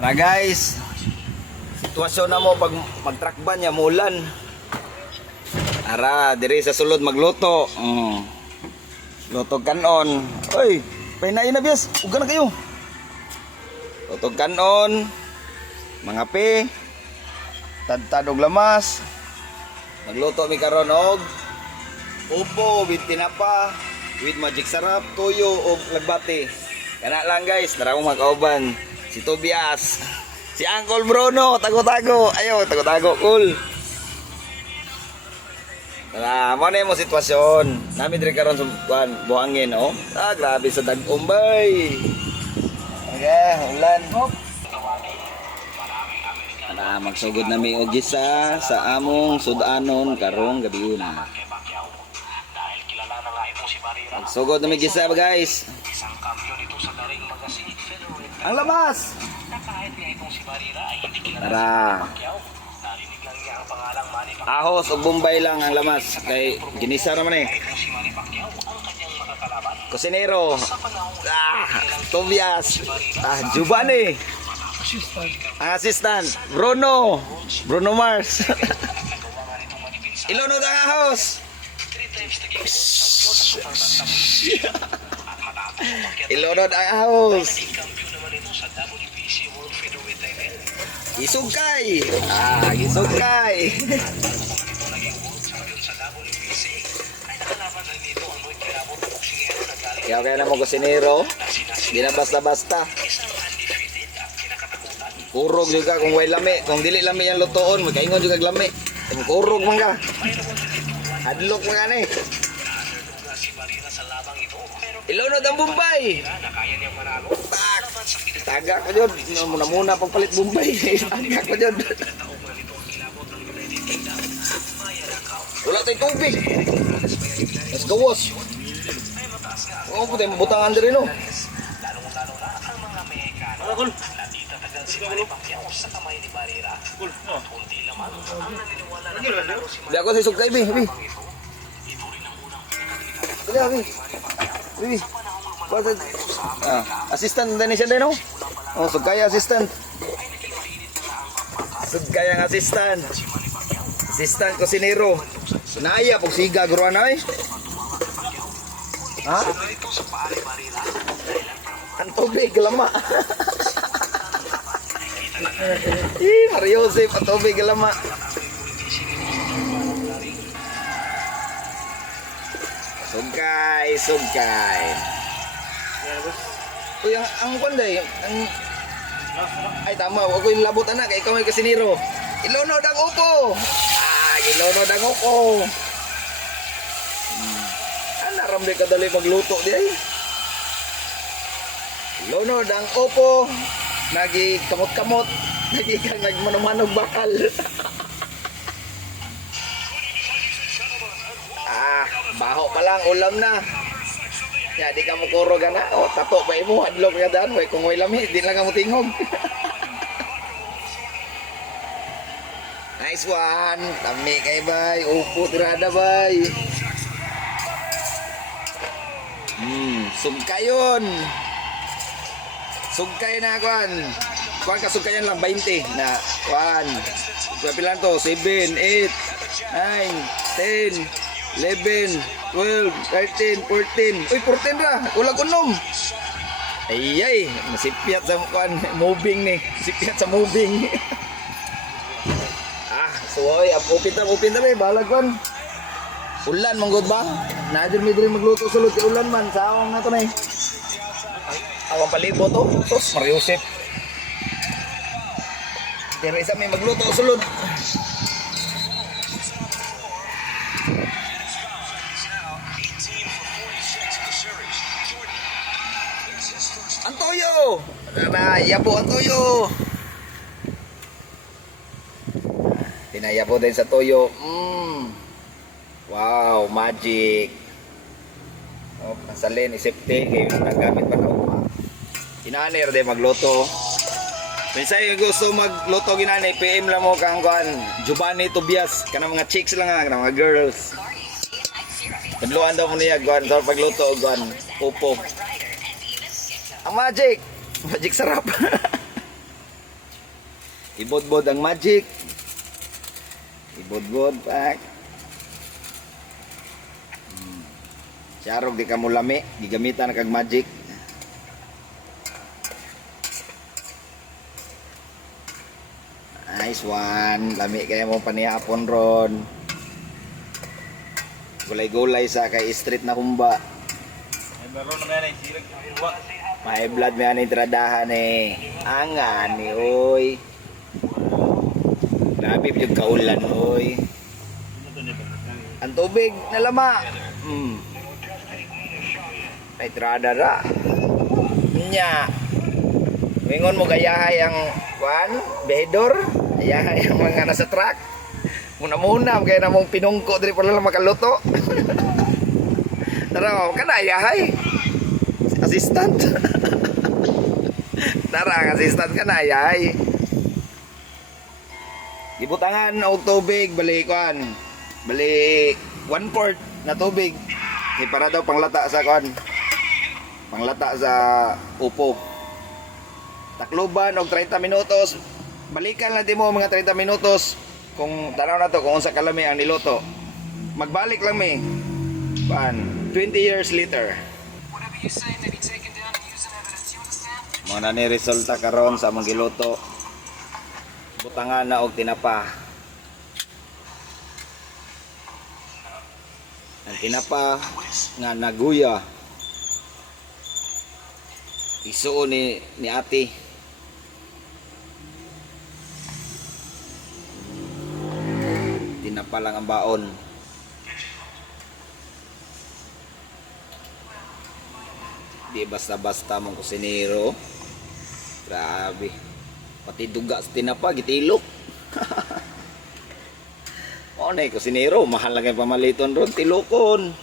Na guys, sitwasyon na mo pag mag-truck ban ya mulan. Ara, diri sa sulod magluto. Lutog kanon. Oy, pahinay na bias. Uga na kayo. Lutog kanon. Mga pe. Tad-tad og lamas. Magluto mi karon og upo with tinapa, with magic sarap, tuyo og lagbati. Kana lang guys, darawong mag-auban. Si Tobias, si Uncle Bruno, tago-tago. Ayo, tago-tago, cool. Tara, mo na mo sitwasyon. Nami diri karon sa buhangin, oh. Ah, grabe sa dag-umbay. Okay, ulan. Tara, magsugod nami og gisa sa among sudanon karong gabi na. Magsugod nami gisa, guys. Ang lamas! Tara. Ahos o Bombay lang ang lamas. Kay ginisa naman eh. Kusinero. Tobias. Juban eh. Ang assistant. Bruno. Bruno Mars. Ilunod ang ahos. Ilunod ang ahos. Isugkay. Isugkay. Kaya na mo kusinero. Di na basta-basta. Kurog juga kung way lami. Kung dili lami yung lutoon, magkaingon juga lami. Kung kurog man ka. Hadlok mo yan eh. Ilunod ang Bombay. Tak. Taga ko dyan. Muna pagpalit Bombay. Taga ko dyan. Wala tayong tubig. Let's go wash. Oo po tayo mabutangan din rin o. Hindi ako sa isugkay, Bi. Dali, Bi. Bi. Assistant din siya din, no? Oh, sugkay assistant. Sugkay ang assistant. Assistant kusinero. Naya pag siga gruan ay. Ha? Ang tubig lama. Mario Joseph, ang tubig lama. Sugkay. Uy, ang kunday, ay tama, wag ko yung labot anak, ikaw may kasiniro. Ilunod ang upo. Ilunod ang upo. Naramday ka dali magluto di ay. Ilunod ang upo. Nagi kamot-kamot. Nagi kang nagmanumanog bakal. Baho pa lang, ulam na. Ya, di ka mo kurog na. O, tato pa mo, hadlok ka daan. Kung may lami, di lang ka mo tingog. Nice one. Tami kay bay. Upo tirada bay. Sugkayon. Sugkay na kwan. Kwan ka sugkayan lang 20 na kwan. Pilan to 7, 8, 9, 10, 11, 12, 13, 14. Uy, 14 ra. Ulag unom. Ayay, nasipyat sa kwan, moving ni. Nasipyat sa moving. So oy, upin ta be, balag kwan. Ulan manggod ba? Nadir mi diri magluto sulod kay ulan man sa awang nato nay. Awang palibo to. Tos Mariusip. Diri sa may magluto sulod. Antoyo! Tinayabo ang toyo. Tinayabo din sa toyo. Wow, magic. Oh, pasalin isipte kay nagamit pa na uma. Inaner de magluto. Pinsay gusto magluto ginani PM lang mo kang kuan Giovanni Tobias kana mga chicks lang kana mga girls. Kadluan daw mo niya kuan sa pagluto og kuan upo. Ang magic sarap. Ibod-bod ang magic. Ibod-bod pak. Siyarog di ka mo lami, gigamitan kag magic. Nice one. Lami kaya mo panihapon ron. Gulay-gulay sa kay street na humba. May blood may ani tradahan eh. Angan ni oy. Grabe yung kaulan oy. Ang tubig na lama. Ay trada ra. Nya. Mingon mo gayahay ang kwan, behedor. Gayahay ang mga nasa truck. Muna-muna kaya namong pinungko diri pala lang makaluto. Tara, kana yahay. Assistant. Tara, ang assistant kana yahay. Ibutangan og tubig balikuan. Bali 1/4 na tubig. Para daw panglata sa kwan. Panglata sa upo. Takluban og 30 minutos. Balikan lang mo mga 30 minutos. Kung tanaw na to kung unsa kalami ang niluto. Magbalik lang mi. Pan 20 years later. Muna ni resulta karon sa among giluto. Butangan na og tinapa. Ang tinapa nga naguya. Isuo ni ate. Tinapa lang ang baon. Di basta-basta mong kusinero. Grabe. Pati duga sa tinapa, gitilok. O na kusinero, mahal lang yung pamaliton ron, tilokon.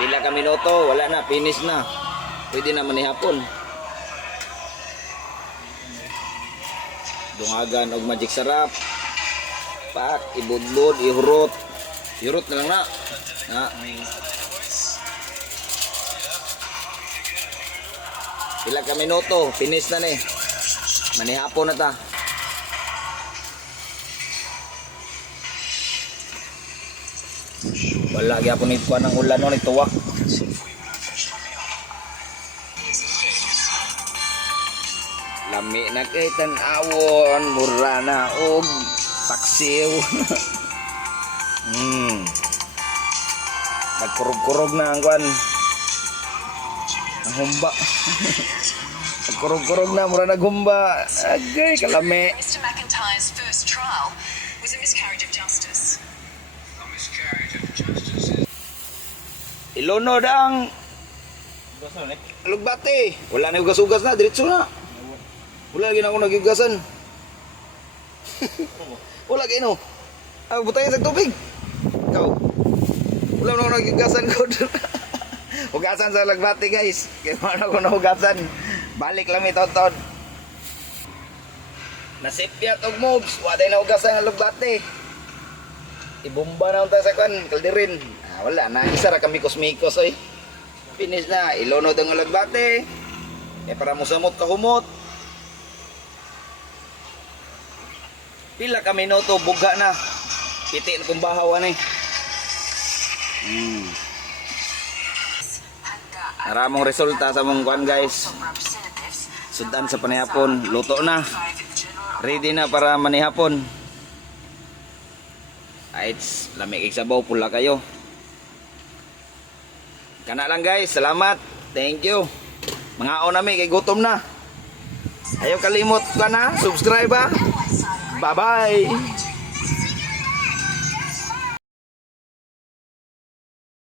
Pila ka minuto, wala na, finish na. Pwede na manihapon. Dungagan og magic sarap. Pak, ibudbud, ihurot. Ihurot na lang na. Ha? Pila ka minuto, finish na ni. Manihapon na ta. Wala gyapon ni kuan ang ulan no nituwak. Lami na kay tan-awon, mura na og paksiw. Nagkurog-kurog na ang kuan. Ang humba. Nagkurog-kurog na, mura naghumba. Agay, kalami. Mr. McIntyre's first trial was a miscarriage of justice. Ilunod ang lugbate. Wala na ugas-ugas na, diretso na. Wala lagi na ako nagigasan. Wala lagi no. Butay sa tubig. Ikaw. Wala na ako nagigasan ko. Hugasan sa lagbate guys. Kaya ano ako nahugasan. Balik lang itotod. Nasipyat og moves. Wala na hugasan ang lagbate. Ibomba na unta sa kan kalderin. Wala na. Isa ra kami mikos-mikos oy. Finish na. Ilunod ang lagbate. Para musamot ka humot. Pila ka minuto buga na. Piti na kong bahawan eh. Naramong resulta sa mong kuan guys. Sudan sa panihapon. Luto na. Ready na para manihapon. Aits, lamig sabaw pula kayo. Kana lang guys. Salamat. Thank you. Mga nami kay gutom na. Ayaw kalimot ka na. Subscribe ha. Bye-bye!